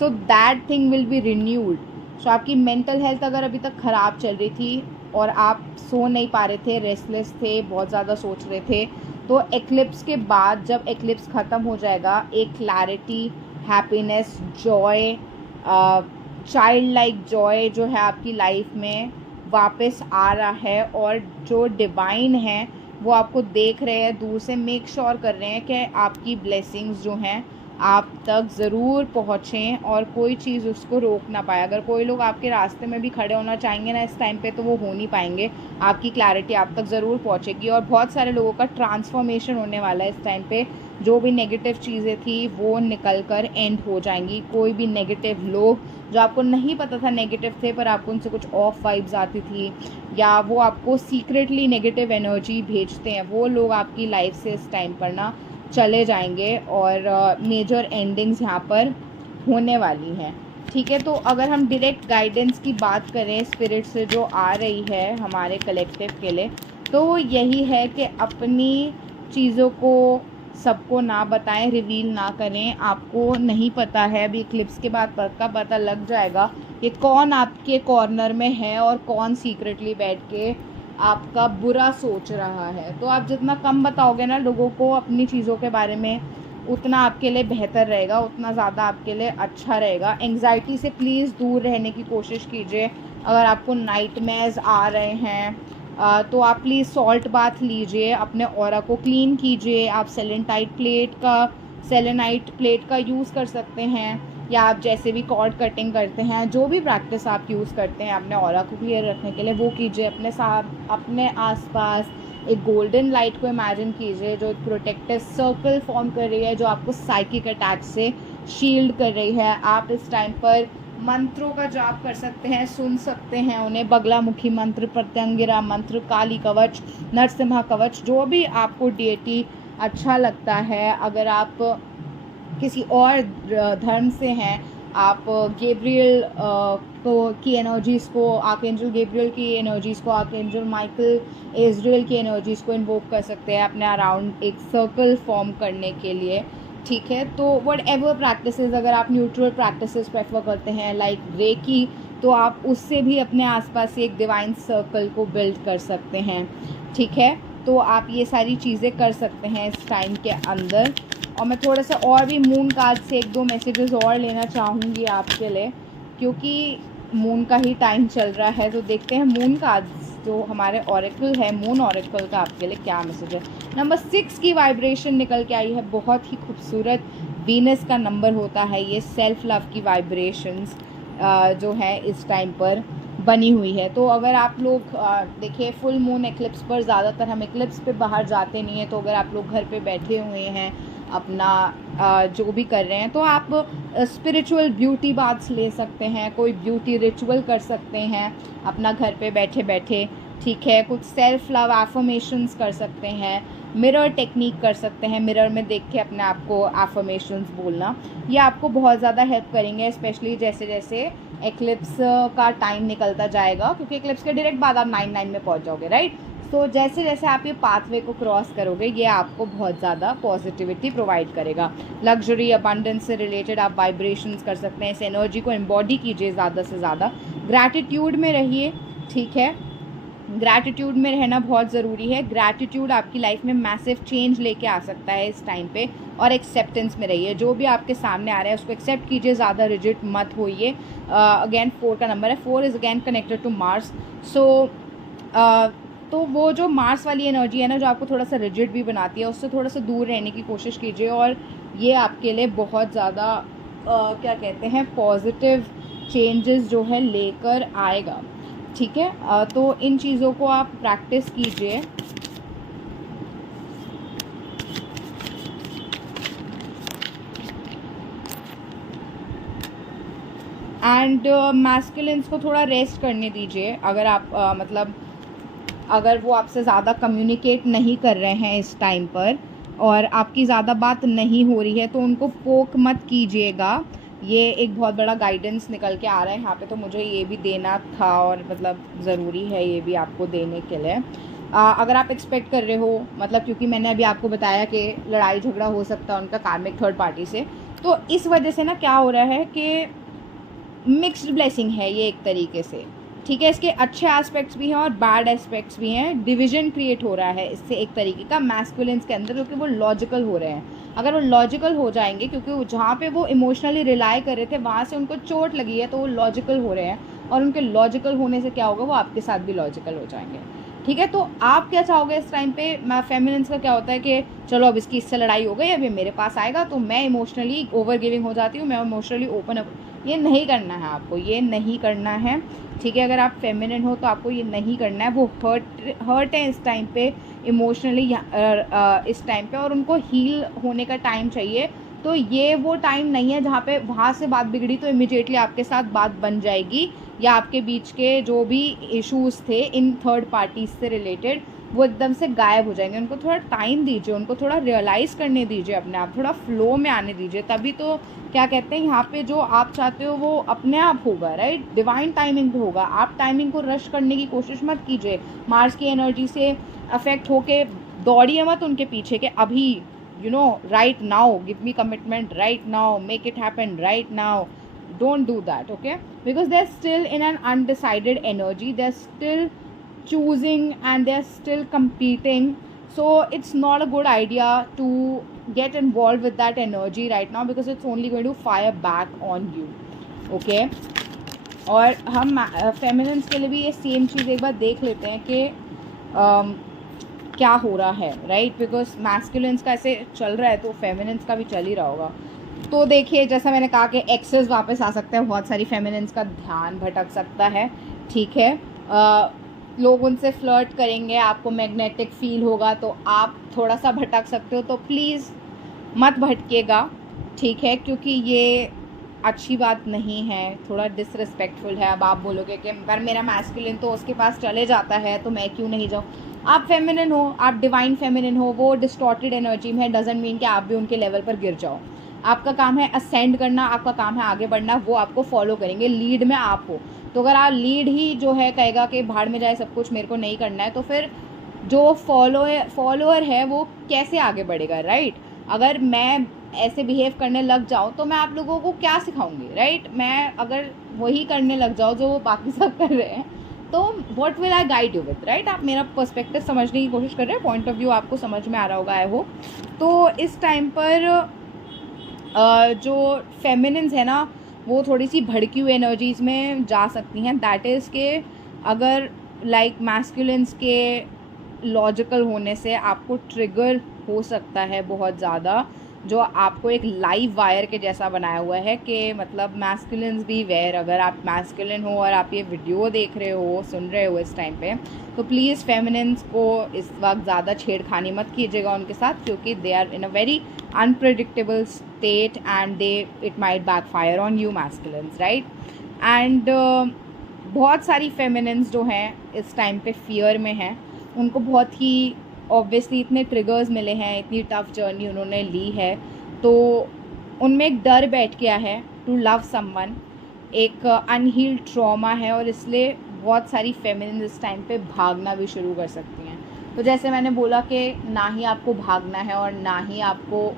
so that thing will be renewed. So आपकी मेंटल हेल्थ अगर अभी तक ख़राब चल रही थी और आप सो नहीं पा रहे थे, रेस्टलेस थे, बहुत ज़्यादा सोच रहे थे, तो एक्लिप्स के बाद जब एक्लिप्स ख़त्म हो जाएगा, एक clarity, happiness, Joy, child like Joy जो है आपकी लाइफ में वापस आ रहा है, और जो डिवाइन है वो आपको देख रहे हैं दूर से, मेक श्योर कर रहे हैं कि आपकी ब्लेसिंग्स जो हैं आप तक ज़रूर पहुँचें और कोई चीज़ उसको रोक ना पाए। अगर कोई लोग आपके रास्ते में भी खड़े होना चाहेंगे ना इस टाइम पे, तो वो हो नहीं पाएंगे। आपकी क्लैरिटी आप तक ज़रूर पहुँचेगी, और बहुत सारे लोगों का ट्रांसफॉर्मेशन होने वाला है इस टाइम पे। जो भी नेगेटिव चीज़ें थी वो निकल कर एंड हो जाएंगी। कोई भी नेगेटिव लोग जो आपको नहीं पता था नेगेटिव थे, पर आपको उनसे कुछ ऑफ वाइब्स आती थी, या वो आपको सीक्रेटली नेगेटिव एनर्जी भेजते हैं, वो लोग आपकी लाइफ से इस टाइम पर ना चले जाएंगे, और मेजर एंडिंग्स यहाँ पर होने वाली हैं। ठीक है, तो अगर हम डायरेक्ट गाइडेंस की बात करें स्पिरिट से जो आ रही है हमारे कलेक्टिव के लिए, तो वो यही है कि अपनी चीज़ों को सबको ना बताएं, रिवील ना करें। आपको नहीं पता है, अभी क्लिप्स के बाद पक्का पता लग जाएगा कि कौन आपके कॉर्नर में है और कौन सीक्रेटली बैठ के आपका बुरा सोच रहा है। तो आप जितना कम बताओगे ना लोगों को अपनी चीज़ों के बारे में, उतना आपके लिए बेहतर रहेगा, उतना ज़्यादा आपके लिए अच्छा रहेगा। एंग्जाइटी से प्लीज़ दूर रहने की कोशिश कीजिए। अगर आपको नाइटमेयर्स आ रहे हैं तो आप प्लीज़ सॉल्ट बाथ लीजिए, अपने ऑरा को क्लीन कीजिए। आप सेलेनाइट प्लेट का यूज़ कर सकते हैं, या आप जैसे भी कॉर्ड कटिंग करते हैं, जो भी प्रैक्टिस आप यूज़ करते हैं अपने ऑरा को क्लियर रखने के लिए, वो कीजिए। अपने आसपास एक गोल्डन लाइट को इमेजिन कीजिए जो एक प्रोटेक्टिव सर्कल फॉर्म कर रही है, जो आपको साइकिक अटैक से शील्ड कर रही है। आप इस टाइम पर मंत्रों का जाप कर सकते हैं, सुन सकते हैं उन्हें, बगलामुखी मंत्र, प्रत्यंगिरा मंत्र, काली कवच, नरसिम्हा कवच, जो भी आपको डीएटी अच्छा लगता है। अगर आप किसी और धर्म से हैं, आप गैब्रियल की एनर्जीज़ को, आर्कएंजल गैब्रियल की एनर्जीज़ को, आर्कएंजल माइकल इजराइल की एनर्जीज़ को इन्वोक कर सकते हैं अपने अराउंड एक सर्कल फॉर्म करने के लिए। ठीक है, तो वट एवर प्रैक्टिसेस, अगर आप न्यूट्रल प्रैक्टिसेस प्रेफर करते हैं लाइक रेकी, तो आप उससे भी अपने आसपास एक डिवाइन सर्कल को बिल्ड कर सकते हैं। ठीक है, तो आप ये सारी चीज़ें कर सकते हैं इस टाइम के अंदर। और मैं थोड़ा सा और भी मून कार्ड से 1-2 मैसेजेस और लेना चाहूँगी आपके लिए, क्योंकि मून का ही टाइम चल रहा है। तो देखते हैं मून कार्ड्स जो हमारे ऑरेकल है, मून ऑरेकल का आपके लिए क्या मैसेज है। नंबर 6 की वाइब्रेशन निकल के आई है, बहुत ही खूबसूरत वीनस का नंबर होता है ये। सेल्फ लव की वाइब्रेशंस जो है इस टाइम पर बनी हुई है। तो अगर आप लोग देखिए फुल मून एक्लिप्स पर, ज़्यादातर हम एक्लिप्स पे बाहर जाते नहीं हैं, तो अगर आप लोग घर पे बैठे हुए हैं अपना जो भी कर रहे हैं, तो आप स्पिरिचुअल ब्यूटी बाथ्स ले सकते हैं, कोई ब्यूटी रिचुअल कर सकते हैं अपना घर पे बैठे बैठे। ठीक है, कुछ सेल्फ लव एफर्मेशंस कर सकते हैं, मिरर टेक्निक कर सकते हैं, मिरर में देख के अपने आप को एफर्मेशंस बोलना। ये आपको बहुत ज़्यादा हेल्प करेंगे, स्पेशली जैसे जैसे एक्लिप्स का टाइम निकलता जाएगा, क्योंकि एक्लिप्स के डायरेक्ट बाद आप 9/9 में पहुंच जाओगे, राइट। तो जैसे जैसे आप ये पाथवे को क्रॉस करोगे, ये आपको बहुत ज़्यादा पॉजिटिविटी प्रोवाइड करेगा। लग्जरी, अबंडेंस से रिलेटेड आप वाइब्रेशंस कर सकते हैं, इस एनर्जी को एम्बॉडी कीजिए ज़्यादा से ज़्यादा। ग्रैटिट्यूड में रहिए, ठीक है, ग्रैटिट्यूड में रहना बहुत ज़रूरी है। ग्रैटिट्यूड आपकी लाइफ में मैसिव चेंज लेके आ सकता है इस टाइम पे। और एक्सेप्टेंस में रहिए, जो भी आपके सामने आ रहा है उसको एक्सेप्ट कीजिए, ज़्यादा रिजिड मत होइए। अगेन 4 का नंबर है, 4 is again connected to Mars. So तो वो जो मार्स वाली एनर्जी है ना, जो आपको थोड़ा सा रिजिड भी बनाती है, उससे थोड़ा सा दूर रहने की कोशिश कीजिए, और ये आपके लिए बहुत ज़्यादा क्या कहते हैं पॉजिटिव चेंजेस जो है लेकर आएगा। ठीक है। तो इन चीज़ों को आप प्रैक्टिस कीजिए। एंड मैस्कुलिन्स को थोड़ा रेस्ट करने दीजिए। अगर आप मतलब अगर वो आपसे ज़्यादा कम्युनिकेट नहीं कर रहे हैं इस टाइम पर और आपकी ज़्यादा बात नहीं हो रही है तो उनको पोक मत कीजिएगा। ये एक बहुत बड़ा गाइडेंस निकल के आ रहा है यहाँ पे, तो मुझे ये भी देना था और मतलब ज़रूरी है ये भी आपको देने के लिए। अगर आप एक्सपेक्ट कर रहे हो, मतलब क्योंकि मैंने अभी आपको बताया कि लड़ाई झगड़ा हो सकता है उनका कार्मिक थर्ड पार्टी से, तो इस वजह से ना क्या हो रहा है कि मिक्स्ड ब्लेसिंग है ये एक तरीके से, ठीक है। इसके अच्छे एस्पेक्ट्स भी हैं और बैड एस्पेक्ट्स भी हैं। डिवीजन क्रिएट हो रहा है इससे एक तरीके का मैस्कुलिन्स के अंदर, क्योंकि वो लॉजिकल हो रहे हैं। अगर वो लॉजिकल हो जाएंगे, क्योंकि जहाँ पे वो इमोशनली रिलाई कर रहे थे वहाँ से उनको चोट लगी है, तो वो लॉजिकल हो रहे हैं और उनके लॉजिकल होने से क्या होगा, वो आपके साथ भी लॉजिकल हो जाएंगे, ठीक है। तो आप क्या चाहोगे इस टाइम पे? फेमिनिन्स का क्या होता है कि चलो अब इसकी इससे लड़ाई हो गई, अब ये मेरे पास आएगा तो मैं इमोशनली ओवर गिविंग हो जाती हूँ, मैं इमोशनली ओपन अप। ये नहीं करना है आपको, ये नहीं करना है, ठीक है। अगर आप फेमिनिन हो तो आपको ये नहीं करना है। वो हर्ट है इस टाइम पे इमोशनली इस टाइम पे, और उनको हील होने का टाइम चाहिए। तो ये वो टाइम नहीं है जहाँ पे वहाँ से बात बिगड़ी तो इमिडिएटली आपके साथ बात बन जाएगी, या आपके बीच के जो भी इश्यूज़ थे इन थर्ड पार्टीज से रिलेटेड वो एकदम से गायब हो जाएंगे। उनको थोड़ा टाइम दीजिए, उनको थोड़ा रियलाइज़ करने दीजिए अपने आप, थोड़ा फ्लो में आने दीजिए, तभी तो क्या कहते हैं यहाँ पे जो आप चाहते हो वो अपने आप होगा, राइट। डिवाइन टाइमिंग पे होगा। आप टाइमिंग को रश करने की कोशिश मत कीजिए। मार्स की एनर्जी से अफेक्ट होके दौड़िए मत उनके पीछे के अभी, you know, right now, give me commitment right now, make it happen right now. Don't do that, okay? Because they're still in an undecided energy, they're still choosing and they're still competing. So it's not a good idea to get involved with that energy right now, because it's only going to fire back on you, okay? और हम feminines के लिए भी ये same चीज़ एक बार देख लेते हैं कि क्या हो रहा है, राइट। बिकॉज मैस्कुलिन्स का ऐसे चल रहा है तो फेमिनिन्स का भी चल ही रहा होगा। तो देखिए, जैसा मैंने कहा कि एक्सेस वापस आ सकते हैं, बहुत सारी फेमिनिन्स का ध्यान भटक सकता है, ठीक है। लोग उनसे फ्लर्ट करेंगे, आपको मैग्नेटिक फील होगा तो आप थोड़ा सा भटक सकते हो, तो प्लीज़ मत भटकिएगा, ठीक है, क्योंकि ये अच्छी बात नहीं है, थोड़ा डिसरिस्पेक्टफुल है। अब आप बोलोगे कि अगर मेरा मैस्कुलिन तो उसके पास चले जाता है तो मैं क्यों नहीं जाऊँ। आप फेमिनिन हो, आप डिवाइन फेमिनिन हो, वो डिस्टॉर्टेड एनर्जी में है, डजंट मीन कि आप भी उनके लेवल पर गिर जाओ। आपका काम है असेंड करना, आपका काम है आगे बढ़ना, वो आपको फॉलो करेंगे। लीड में आप हो, तो अगर आप लीड ही जो है कहेगा कि भाड़ में जाए सब कुछ, मेरे को नहीं करना है, तो फिर जो फॉलोअर है वो कैसे आगे बढ़ेगा, राइट। अगर मैं ऐसे बिहेव करने लग जाऊँ तो मैं आप लोगों को क्या सिखाऊंगी, राइट। मैं अगर वही करने लग जाऊँ जो वो बाकी सब कर रहे हैं, तो what will I guide you with, right. आप मेरा पर्सपेक्टिव समझने की कोशिश कर रहे हैं, पॉइंट ऑफ व्यू आपको समझ में आ रहा होगा, आई होप। तो इस टाइम पर जो फेमिनिन्स है ना, वो थोड़ी सी भड़की हुई एनर्जीज़ में जा सकती हैं। दैट इज़ के अगर लाइक मैस्कुलिन्स के लॉजिकल होने से आपको ट्रिगर हो सकता है बहुत ज़्यादा, जो आपको एक लाइव वायर के जैसा बनाया हुआ है कि मतलब मैस्कुलिन्स बी वेयर। अगर आप मैस्कुलिन हो और आप ये वीडियो देख रहे हो, सुन रहे हो इस टाइम पे, तो प्लीज़ फेमिनिन्स को इस वक्त ज़्यादा छेड़खानी मत कीजिएगा उनके साथ, क्योंकि they are in a very unpredictable state and it might backfire on you masculines, right. And बहुत सारी फेमिनिन्स जो हैं इस टाइम पे फियर में हैं, उनको बहुत ही ऑब्वियसली इतने ट्रिगर्स मिले हैं, इतनी टफ जर्नी उन्होंने ली है, तो उनमें एक डर बैठ गया है टू लव समवन, एक अनहील्ड ट्रॉमा है, और इसलिए बहुत सारी फेमिनिन इस टाइम पे भागना भी शुरू कर सकती हैं। तो जैसे मैंने बोला कि ना ही आपको भागना है और ना ही आपको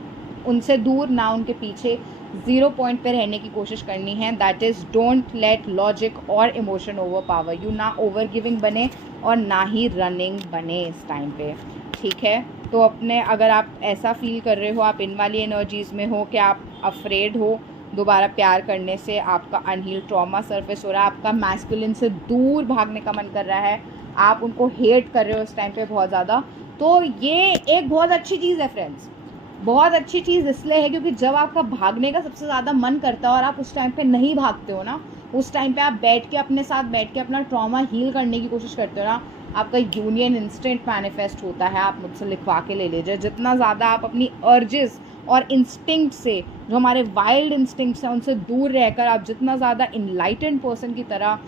उनसे दूर, ना उनके पीछे, ज़ीरो पॉइंट पे रहने की कोशिश करनी है। That is don't let logic और इमोशन ओवर पावर यू। ना ओवर गिविंग बने और ना ही रनिंग बने इस टाइम पे, ठीक है। तो अपने, अगर आप ऐसा फील कर रहे हो, आप इन वाली एनर्जीज़ में हो कि आप अफ्रेड हो दोबारा प्यार करने से, आपका अनहील ट्रॉमा सरफेस हो रहा है, आपका मैस्कुलिन से दूर भागने का मन कर रहा है, आप उनको हेट कर रहे हो इस टाइम पे बहुत ज़्यादा, तो ये एक बहुत अच्छी चीज़ है फ्रेंड्स। बहुत अच्छी चीज़ इसलिए है क्योंकि जब आपका भागने का सबसे ज़्यादा मन करता है और आप उस टाइम पे नहीं भागते हो ना, उस टाइम पे आप बैठ के अपने साथ बैठ के अपना ट्रॉमा हील करने की कोशिश करते हो ना, आपका यूनियन इंस्टेंट मैनिफेस्ट होता है। आप मुझसे लिखवा के ले लीजिए। जितना ज़्यादा आप अपनी अर्जेस और इंस्टिंक्ट से, जो हमारे वाइल्ड इंस्टिंक्ट्स हैं, उनसे दूर रहकर आप जितना ज़्यादा इनलाइटेंड पर्सन की तरह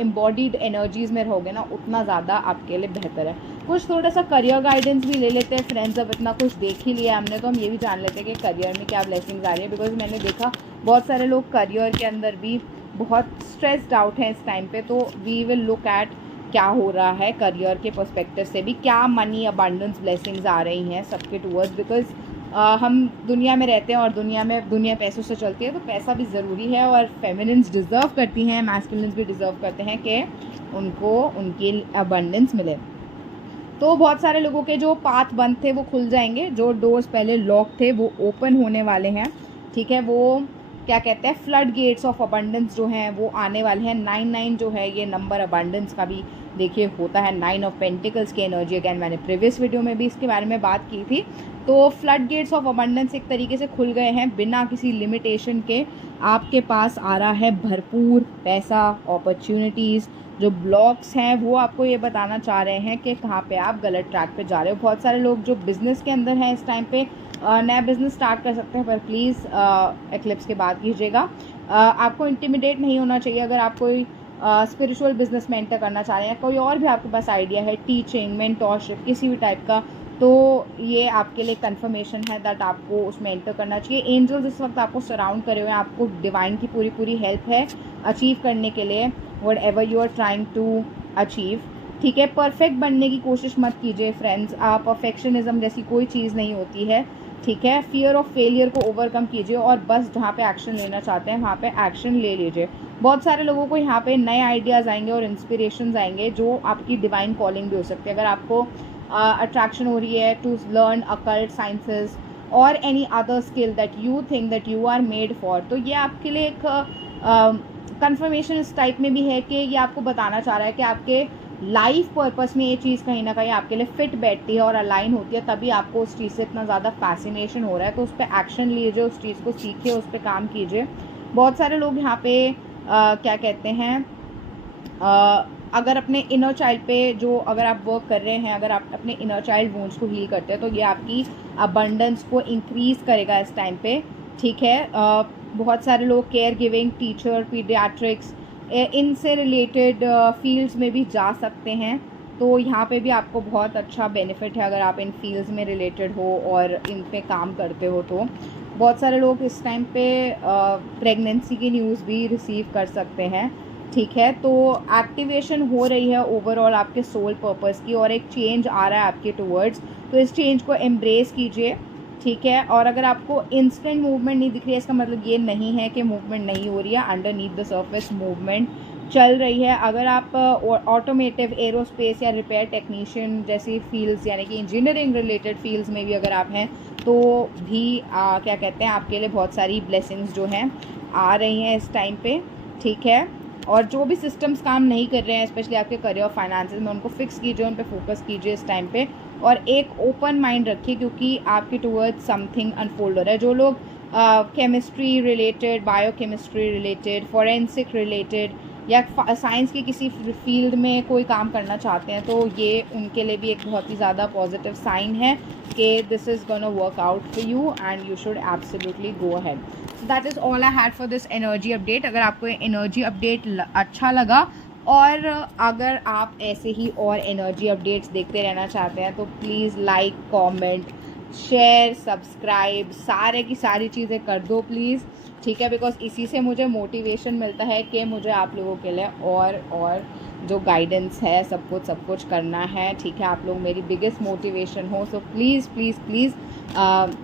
एम्बॉडीड एनर्जीज़ में रहोगे ना, उतना ज़्यादा आपके लिए बेहतर है। कुछ थोड़ा सा करियर गाइडेंस भी ले लेते हैं फ्रेंड्स। अब इतना कुछ देख ही लिया हमने, तो हम ये भी जान लेते हैं कि करियर में क्या ब्लेसिंग्स आ रही है। बिकॉज मैंने देखा बहुत सारे लोग करियर के अंदर भी बहुत स्ट्रेस्ड आउट हैं इस टाइम पे। तो वी विल लुक एट क्या हो रहा है करियर के पर्सपेक्टिव से भी, क्या मनी अबंडेंस ब्लेसिंग्स आ रही हैं सबके टूवर्ड्स। बिकॉज हम दुनिया में रहते हैं और दुनिया पैसों से चलती है, तो पैसा भी ज़रूरी है और फेमिनिन्स डिज़र्व करती हैं, मैस्कुलिन्स भी डिज़र्व करते हैं कि उनको उनकी अबंडेंस मिले। तो बहुत सारे लोगों के जो पाथ बंद थे वो खुल जाएंगे, जो डोर्स पहले लॉक थे वो ओपन होने वाले हैं। ठीक है, वो क्या कहते हैं, फ्लड गेट्स ऑफ अबंडेंस जो हैं वो आने वाले हैं। 99 जो है ये नंबर अबंडेंस का भी देखिए होता है, 9 ऑफ पेंटिकल्स की एनर्जी। अगैन मैंने प्रीवियस वीडियो में भी इसके बारे में बात की थी। तो फ्लड गेट्स ऑफ अबंडेंस एक तरीके से खुल गए हैं बिना किसी लिमिटेशन के। आपके पास आ रहा है भरपूर पैसा, अपॉर्चुनिटीज़। जो ब्लॉक्स हैं वो आपको ये बताना चाह रहे हैं कि कहाँ पे आप गलत ट्रैक पे जा रहे हो। बहुत सारे लोग जो बिज़नेस के अंदर हैं इस टाइम पे नया बिज़नेस स्टार्ट कर सकते हैं, पर प्लीज़ एक्लिप्स के बाद कीजिएगा। आपको इंटिमिडेट नहीं होना चाहिए। अगर आप कोई स्पिरिचुअल बिजनेस में एंटर करना चाह रहे हैं, कोई और भी आपके पास आइडिया है, टीचिंग, मेंटोरशिप, किसी भी टाइप का, तो ये आपके लिए कंफर्मेशन है दैट आपको उसमें एंटर करना चाहिए। एंजल्स इस वक्त आपको सराउंड करे हुए हैं, आपको डिवाइन की पूरी पूरी हेल्प है अचीव करने के लिए whatever you are trying to achieve. ठीक है, परफेक्ट बनने की कोशिश मत कीजिए फ्रेंड्स। परफेक्शनिज्म जैसी कोई चीज़ नहीं होती है। ठीक है, फियर ऑफ फेलियर को ओवरकम कीजिए और बस जहाँ पे एक्शन लेना चाहते हैं वहाँ पे एक्शन ले लीजिए। बहुत सारे लोगों को यहाँ पे नए आइडियाज़ आएंगे और इंस्पिरेशंस आएंगे जो आपकी डिवाइन कॉलिंग भी हो सकती है। अगर आपको अट्रैक्शन हो रही है टू लर्न अकल्ट साइंसेस और any other skill that you think that you are made for, तो ये आपके लिए एक कंफर्मेशन इस टाइप में भी है कि ये आपको बताना चाह रहा है कि आपके लाइफ पर्पस में ये चीज़ कहीं ना कहीं आपके लिए फिट बैठती है और अलाइन होती है, तभी आपको उस चीज़ से इतना ज़्यादा फैसिनेशन हो रहा है। तो उस पर एक्शन लीजिए, उस चीज़ को सीखिए, उस पर काम कीजिए। बहुत सारे लोग यहाँ पे क्या कहते हैं, अगर अपने इनर चाइल्ड पे जो अगर आप वर्क कर रहे हैं, अगर आप अपने इनर चाइल्ड वूंड्स को हील करते हैं, तो ये आपकी अबंडेंस को इंक्रीज़ करेगा इस टाइम पे। ठीक है, बहुत सारे लोग केयर गिविंग, टीचर, पीडियाट्रिक्स, इनसे रिलेटेड फील्ड्स में भी जा सकते हैं। तो यहाँ पे भी आपको बहुत अच्छा बेनिफिट है अगर आप इन फील्ड्स में रिलेटेड हो और इन पे काम करते हो। तो बहुत सारे लोग इस टाइम पे प्रेगनेंसी की न्यूज़ भी रिसीव कर सकते हैं। ठीक है, तो एक्टिवेशन हो रही है ओवरऑल आपके सोल पर्पस की और एक चेंज आ रहा है आपके टूवर्ड्स। तो इस चेंज को एम्ब्रेस कीजिए। ठीक है, और अगर आपको इंस्टेंट मूवमेंट नहीं दिख रही है, इसका मतलब ये नहीं है कि मूवमेंट नहीं हो रही है। अंडरनीथ द सर्फेस मूवमेंट चल रही है। अगर आप ऑटोमेटिव, एरोस्पेस या रिपेयर टेक्नीशियन जैसी फील्ड्स यानी कि इंजीनियरिंग रिलेटेड फील्ड्स में भी अगर आप हैं, तो भी क्या कहते हैं, आपके लिए बहुत सारी ब्लेसिंग्स जो हैं आ रही हैं इस टाइम पे। ठीक है, और जो भी सिस्टम्स काम नहीं कर रहे हैं, स्पेशली आपके करियर और फाइनेंसेस में, उनको फिक्स कीजिए, उन पे फोकस कीजिए इस टाइम पे और एक ओपन माइंड रखिए, क्योंकि आपके टूवर्ड्स समथिंग अनफोल्ड हो रहा है। जो लोग chemistry related, biochemistry related, forensic related या साइंस की किसी फील्ड में कोई काम करना चाहते हैं, तो ये उनके लिए भी एक बहुत ही ज़्यादा पॉजिटिव साइन है कि this is gonna work out for you and you should absolutely go ahead. So that is all I had for this energy update. अगर आपको एनर्जी अपडेट अच्छा लगा और अगर आप ऐसे ही और एनर्जी अपडेट्स देखते रहना चाहते हैं, तो please like, comment, share, subscribe, सारे की सारी चीज़ें कर दो प्लीज़। ठीक है, बिकॉज इसी से मुझे मोटिवेशन मिलता है कि मुझे आप लोगों के लिए और जो गाइडेंस है सब कुछ करना है। ठीक है, आप लोग मेरी बिगेस्ट मोटिवेशन हो। So please please please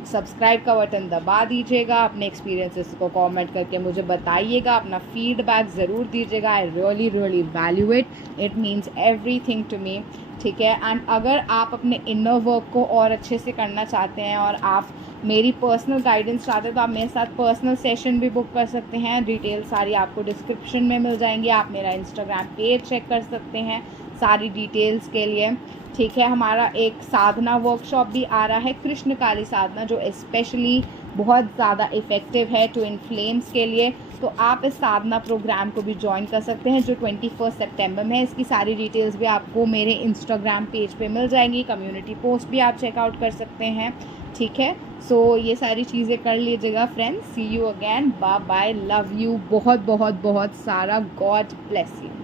subscribe का बटन दबा दीजिएगा। अपने एक्सपीरियंसेस को कमेंट करके मुझे बताइएगा, अपना फीडबैक ज़रूर दीजिएगा। I really really value it means everything to me. ठीक है, एंड अगर आप अपने इनर वर्क को और अच्छे से करना चाहते हैं और आप मेरी पर्सनल गाइडेंस चाहते हैं, तो आप मेरे साथ पर्सनल सेशन भी बुक कर सकते हैं। डिटेल सारी आपको डिस्क्रिप्शन में मिल जाएंगी। आप मेरा इंस्टाग्राम पेज चेक कर सकते हैं सारी डिटेल्स के लिए। ठीक है, हमारा एक साधना वर्कशॉप भी आ रहा है, कृष्ण काली साधना, जो स्पेशली बहुत ज़्यादा इफ़ेक्टिव है ट्विन फ्लेम्स के लिए। तो आप इस साधना प्रोग्राम को भी ज्वाइन कर सकते हैं जो 21 सितंबर में है। इसकी सारी डिटेल्स भी आपको मेरे इंस्टाग्राम पेज पे मिल जाएंगी, कम्युनिटी पोस्ट भी आप चेकआउट कर सकते हैं, ठीक है। सो ये सारी चीज़ें कर लीजिएगा friends. See you again, bye bye, love you बहुत बहुत बहुत सारा, गॉड ब्लेस यू।